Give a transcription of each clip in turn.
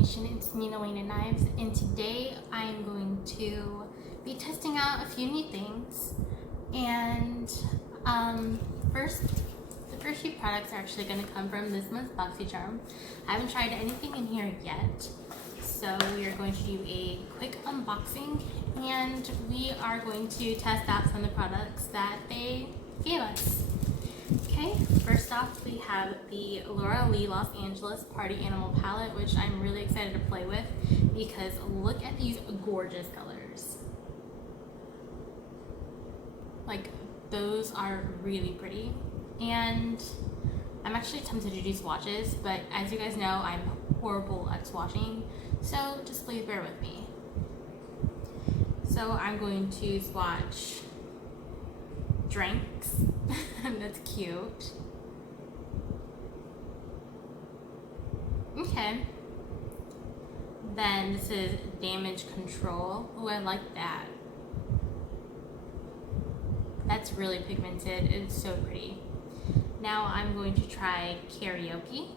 Nation, it's Nina Wayne and Knives, and today I'm going to be testing out a few new things. And the first few products are actually going to come from this month's BoxyCharm. I haven't tried anything in here yet, so we are going to do a quick unboxing, and we are going to test out some of the products that they gave us. Okay, first off we have the Laura Lee Los Angeles Party Animal Palette, which I'm really excited to play with because look at these gorgeous colors. Like, those are really pretty. And I'm actually tempted to do swatches, but as you guys know, I'm horrible at swatching, so just please bear with me. So I'm going to swatch Drinks. That's cute. Okay. Then this is Damage Control. Oh, I like that. That's really pigmented. It's so pretty. Now I'm going to try Karaoke.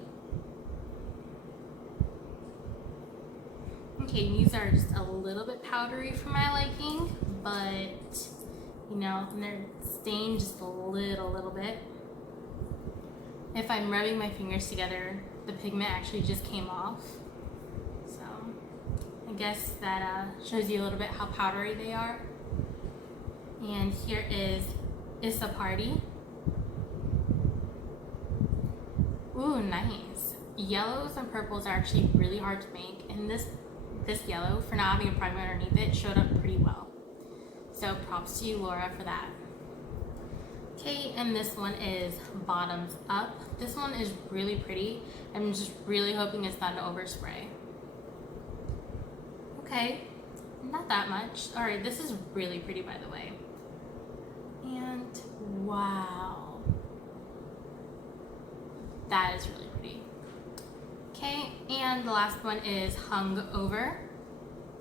Okay, these are just a little bit powdery for my liking, but you know, and they're stained just a little bit. If I'm rubbing my fingers together, the pigment actually just came off. So I guess that shows you a little bit how powdery they are. And here is It's a Party. Ooh, nice. Yellows and purples are actually really hard to make, and this yellow, for not having a primer underneath it, showed up pretty well. So props to you, Laura, for that. Okay, and this one is Bottoms Up. This one is really pretty. I'm just really hoping it's not an overspray. Okay, not that much. All right, this is really pretty, by the way. And wow, that is really pretty. Okay, and the last one is Hung Over.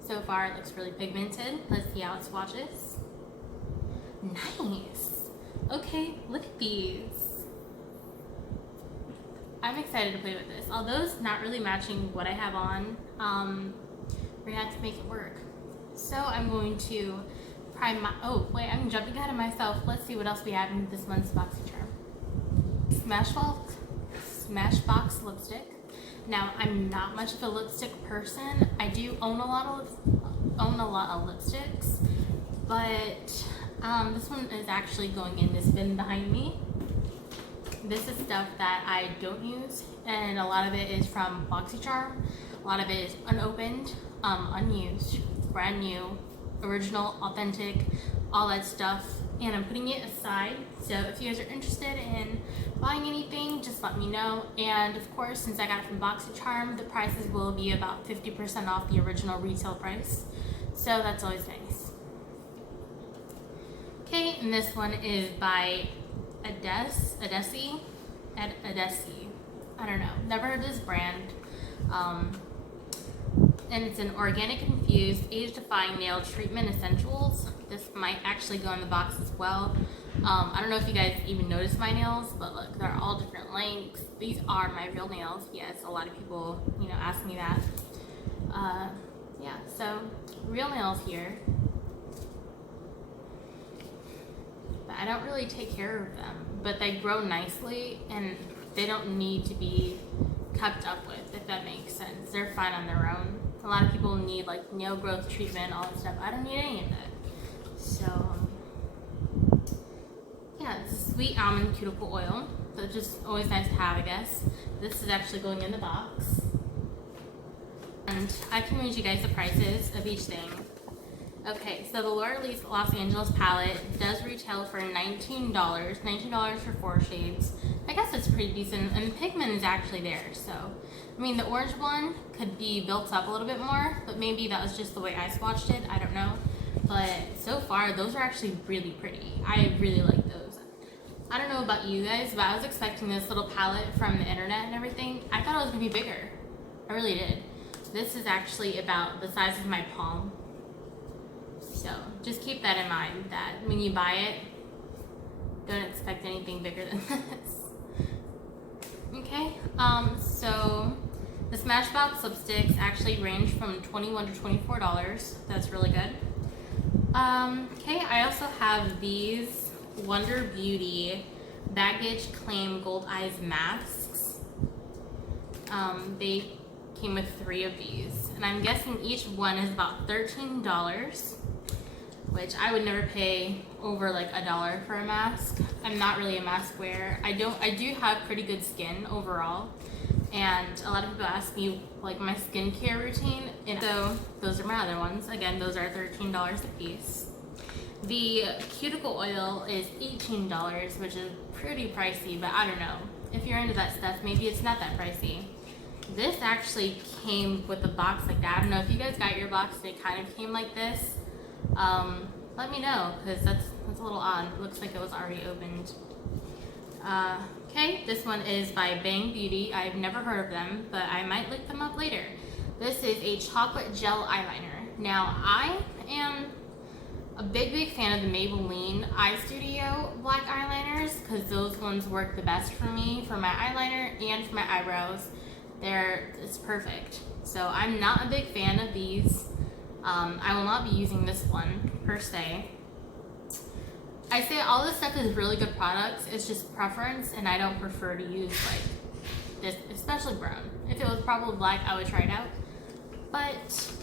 So far it looks really pigmented. Let's see how it swatches. Nice. Okay, look at these. I'm excited to play with this. Although it's not really matching what I have on, we're gonna have to make it work. So I'm going to prime my, oh wait, I'm jumping ahead of myself. Let's see what else we have in this month's BoxyCharm. Smashbox lipstick. Now, I'm not much of a lipstick person. I do own a lot of lipsticks, but this one is actually going in this bin behind me. This is stuff that I don't use, and a lot of it is from BoxyCharm. A lot of it is unopened, unused, brand new, original, authentic, all that stuff. And I'm putting it aside, so if you guys are interested in buying anything, just let me know. And of course, since I got it from BoxyCharm, the prices will be about 50% off the original retail price, so that's always nice. Okay, and this one is by Adesi. I don't know, never heard of this brand. And it's an organic infused age-defying nail treatment essentials. This might actually go in the box as well. I don't know if you guys even notice my nails, but look, they're all different lengths. These are my real nails. Yes, a lot of people, you know, ask me that. Yeah, so real nails here. But I don't really take care of them, but they grow nicely and they don't need to be kept up with, if that makes sense. They're fine on their own. A lot of people need like nail growth treatment, all that stuff. I don't need any of that. So yeah, this is sweet almond cuticle oil. So it's just always nice to have, I guess. This is actually going in the box. And I can read you guys the prices of each thing. Okay, so the Laura Lee Los Angeles palette does retail for $19. $19 for 4 shades. I guess it's pretty decent, and the pigment is actually there. So, I mean, the orange one could be built up a little bit more, but maybe that was just the way I swatched it. I don't know. But so far, those are actually really pretty. I really like those. I don't know about you guys, but I was expecting this little palette from the internet and everything. I thought it was gonna be bigger. I really did. This is actually about the size of my palm. So just keep that in mind, that when you buy it, don't expect anything bigger than this. Okay, so The Smashbox lipsticks actually range from $21 to $24. That's really good. Okay, I also have these Wonder Beauty Baggage Claim Gold Eyes masks. They came with 3 of these, and I'm guessing each one is about $13, which I would never pay over like $1 for a mask. I'm not really a mask wearer. I do have pretty good skin overall, and a lot of people ask me like my skincare routine, and so those are my other ones. Again, those are $13 a piece. The cuticle oil is $18, which is pretty pricey, but I don't know. If you're into that stuff, maybe it's not that pricey. This actually came with a box like that. I don't know if you guys got your box and it kind of came like this. Let me know, because that's a little odd. It looks like it was already opened. Okay, this one is by Bang Beauty. I've never heard of them, but I might look them up later. This is a chocolate gel eyeliner. Now, I am a big fan of the Maybelline Eye Studio black eyeliners, because those ones work the best for me for my eyeliner and for my eyebrows. It's perfect. So I'm not a big fan of these. I will not be using this one per se. I say all this stuff is really good products. It's just preference, and I don't prefer to use like this, especially brown. If it was probably black, I would try it out. But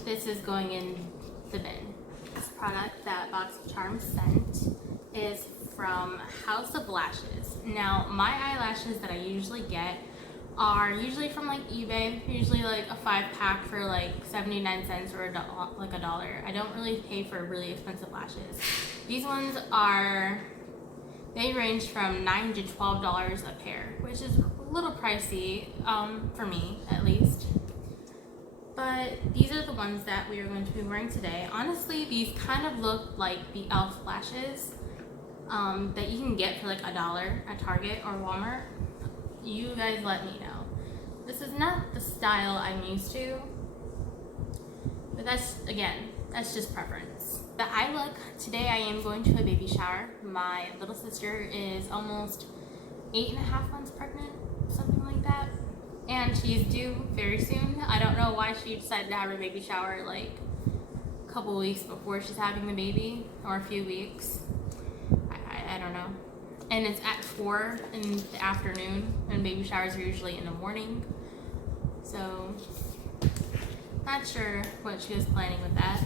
this is going in the bin. This product that Box of Charms sent is from House of Lashes. Now, my eyelashes that I usually get are usually from like eBay, usually like a 5-pack for like 79 cents or like $1. I don't really pay for really expensive lashes. These ones they range from $9 to $12 a pair, which is a little pricey for me at least. But these are the ones that we are going to be wearing today. Honestly, these kind of look like the e.l.f. lashes that you can get for like $1 at Target or Walmart. You guys let me know. This is not the style I'm used to, but that's just preference. The eye look, today I am going to a baby shower. My little sister is almost 8.5 months pregnant, something like that. And she's due very soon. I don't know why she decided to have her baby shower like a couple weeks before she's having the baby, or a few weeks. I don't know. And it's at 4 in the afternoon, and baby showers are usually in the morning. So, not sure what she was planning with that.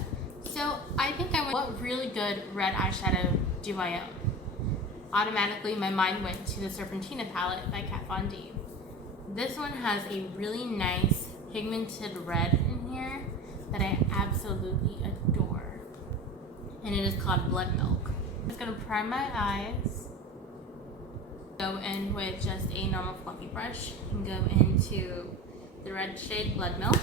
So, I think I went, what really good red eyeshadow do I own? Automatically, my mind went to the Serpentina palette by Kat Von D. This one has a really nice pigmented red in here that I absolutely adore. And it is called Blood Milk. I'm just going to prime my eyes. Go in with just a normal fluffy brush and go into the red shade Blood Milk.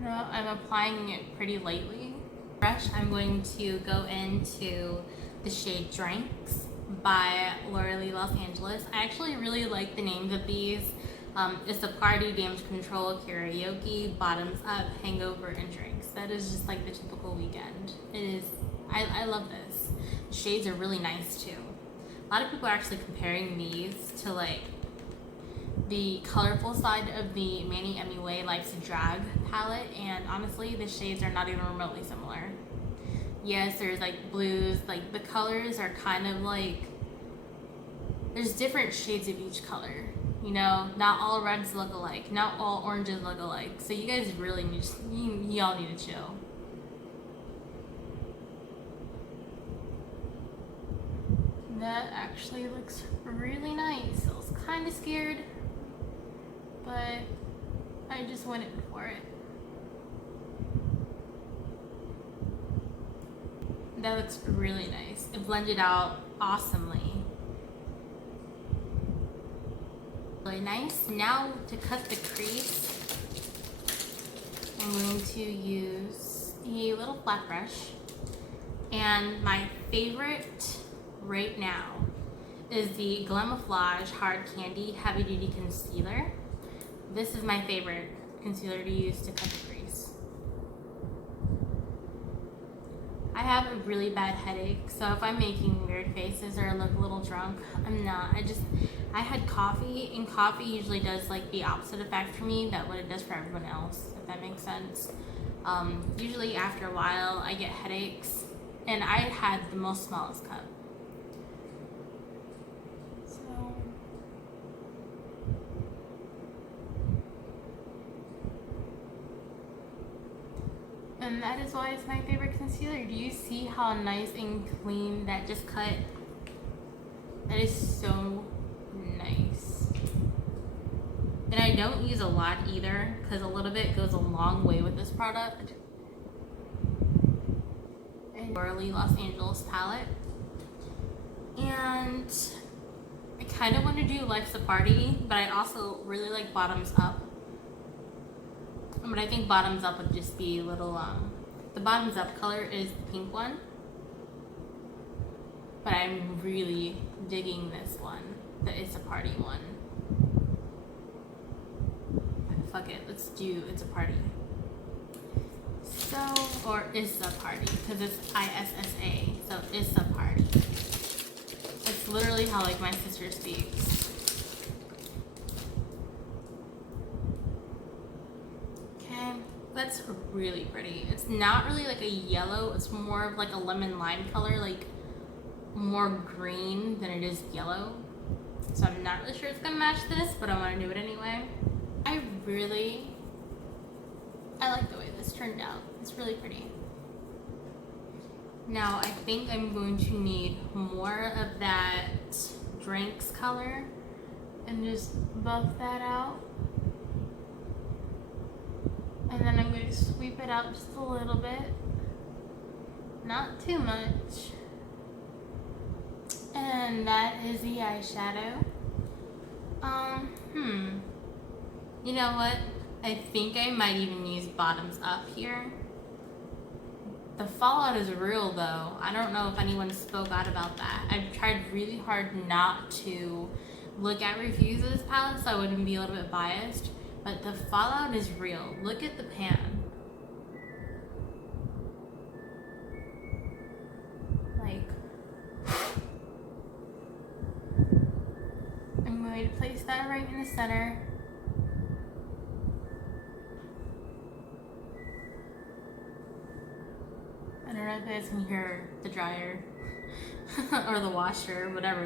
Now I'm applying it pretty lightly. Brush, I'm going to go into the shade Drinks by L'Oreal Los Angeles. I actually really like the names of these. It's the Party, Damage Control, Karaoke, Bottoms Up, Hangover, and Drinks. That is just like the typical weekend. It is, I love this. The shades are really nice too. A lot of people are actually comparing these to like the colorful side of the Manny MUA Life's Drag palette, and honestly, the shades are not even remotely similar. Yes, there's like blues, like the colors are kind of like, there's different shades of each color. You know, not all reds look alike, not all oranges look alike. So you guys really need, y'all need to chill. That actually looks really nice. I was kind of scared, but I just went in for it. That looks really nice. It blended out awesomely. Really nice. Now to cut the crease, I'm going to use a little flat brush, and my favorite right now is the Glamouflage Hard Candy Heavy Duty Concealer. This is my favorite concealer to use to cut the crease. I have a really bad headache, so if I'm making weird faces or look a little drunk, I'm not. I had coffee, and coffee usually does like the opposite effect for me that what it does for everyone else, if that makes sense. Usually after a while, I get headaches, and I had the most smallest cup. So, and that is why it's my favorite concealer. Do you see how nice and clean that just cut? That is so nice. And I don't use a lot either, because a little bit goes a long way with this product. And Burley Los Angeles palette. And I kind of want to do Life's a Party, but I also really like Bottoms Up. But I think Bottoms Up would just be a little, the Bottoms Up color is the pink one. But I'm really digging this one, the It's a Party one. Fuck it, let's do It's a Party. So, or It's a Party, because it's ISSA, so It's a Party. It's literally how like my sister speaks. Okay, that's really pretty. It's not really like a yellow, it's more of like a lemon lime color, like more green than it is yellow. So I'm not really sure it's gonna match this, but I want to do it anyway. I like the way this turned out. It's really pretty. Now I think I'm going to need more of that drinks color and just buff that out. And then I'm going to sweep it out just a little bit. Not too much. And that is the eyeshadow. You know what? I think I might even use Bottoms Up here. The fallout is real though. I don't know if anyone spoke out about that. I've tried really hard not to look at reviews of this palette so I wouldn't be a little bit biased. But the fallout is real. Look at the pan. Like, I'm going to place that right in the center. I don't know if you guys can hear the dryer or the washer, whichever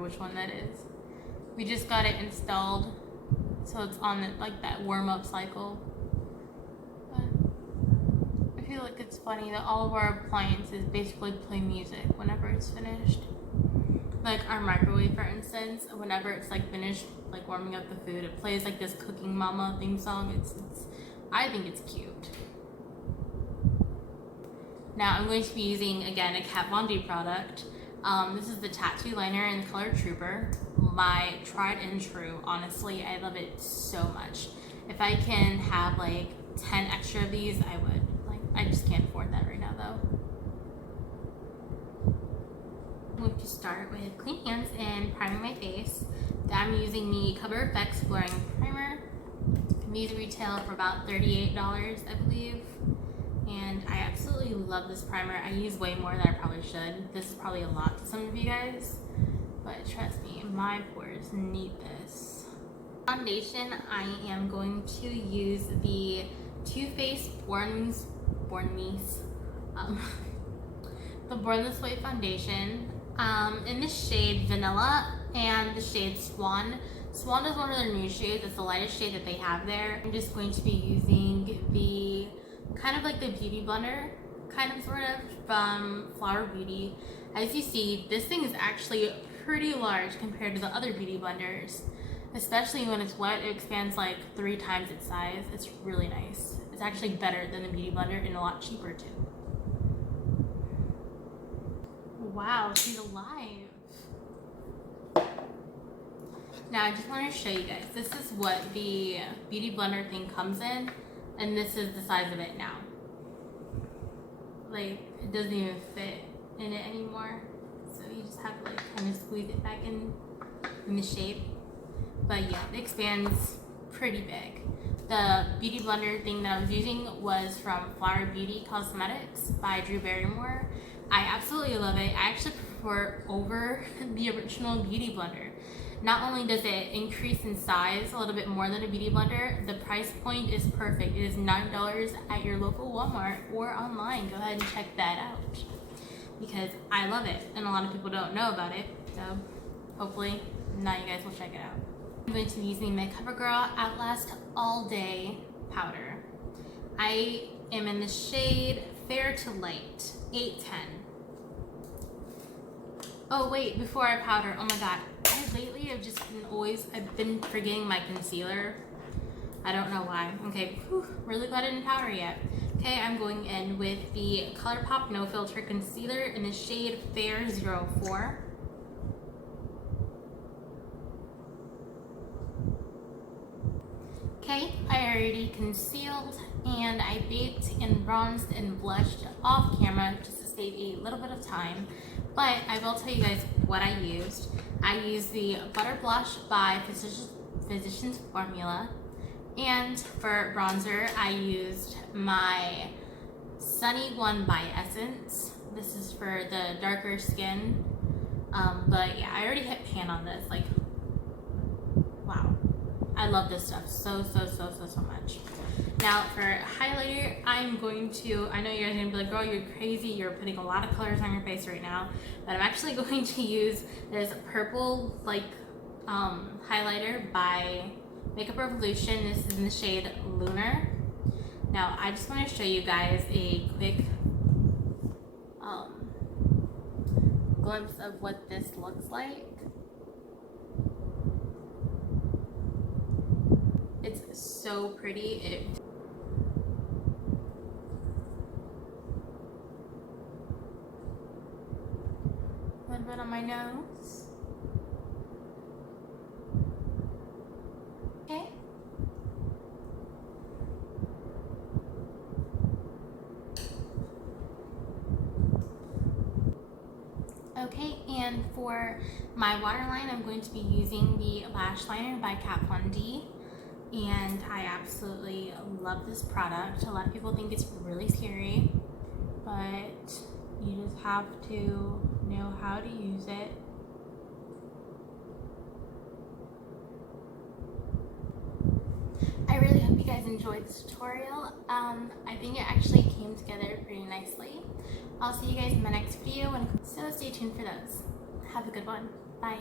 which one that is. We just got it installed, so it's on like that warm-up cycle. But I feel like it's funny that all of our appliances basically play music whenever it's finished. Like our microwave, for instance, whenever it's like finished, like warming up the food, it plays like this Cooking Mama theme song. I think it's cute. Now I'm going to be using, again, a Kat Von D product. This is the Tattoo Liner in the color Trooper. My tried and true, honestly. I love it so much. If I can have like 10 extra of these, I would. Like, I just can't afford that right now though. I'm going to start with clean hands and priming my face. I'm using the Cover FX Blurring Primer. These retail for about $38, I believe. And I absolutely love this primer. I use way more than I probably should. This is probably a lot to some of you guys, but trust me, my pores need this. Foundation, I am going to use the Too Faced the Born This Way foundation in the shade Vanilla and the shade Swan. Swan is one of their new shades. It's the lightest shade that they have there. I'm just going to be using the kind of like the beauty blender, kind of sort of, from Flower Beauty. As you see, this thing is actually pretty large compared to the other beauty blenders. Especially when it's wet, it expands like 3 times its size. It's really nice. It's actually better than the beauty blender and a lot cheaper too. Wow, she's alive. Now I just want to show you guys, this is what the beauty blender thing comes in. And this is the size of it now. Like, it doesn't even fit in it anymore. So you just have to like kind of squeeze it back in the shape. But yeah, it expands pretty big. the beauty blender thing that I was using was from Flower Beauty Cosmetics by Drew Barrymore. I absolutely love it. I actually prefer over the original beauty blender. Not only does it increase in size a little bit more than a beauty blender, the price point is perfect. It is $9 at your local Walmart or online. Go ahead and check that out because I love it and a lot of people don't know about it. So hopefully now you guys will check it out. I'm going to be using my CoverGirl Outlast All Day Powder. I am in the shade Fair to Light, 810. Oh wait, before I powder, oh my god, lately I've been forgetting my concealer. I don't know why. Okay, really glad I didn't powder yet. Okay, I'm going in with the ColourPop No Filter Concealer in the shade Fair 04. Okay, I already concealed and I baked and bronzed and blushed off camera just to save a little bit of time. But I will tell you guys what I used. I used the Butter Blush by Physicians Formula. And for bronzer, I used my Sunny One by Essence. This is for the darker skin. But yeah, I already hit pan on this. Like, wow. I love this stuff so much. Now for highlighter, I'm going to, I know you guys are going to be like, girl, you're crazy. You're putting a lot of colors on your face right now. But I'm actually going to use this purple highlighter by Makeup Revolution. This is in the shade Lunar. Now I just want to show you guys a quick glimpse of what this looks like. It's so pretty. A little bit on my nose. Okay. Okay, and for my waterline, I'm going to be using the Lash Liner by Kat Von D. And I absolutely love this product. A lot of people think it's really scary, but you just have to know how to use it. I really hope you guys enjoyed this tutorial. I think it actually came together pretty nicely. I'll see you guys in my next video, so stay tuned for those. Have a good one. Bye.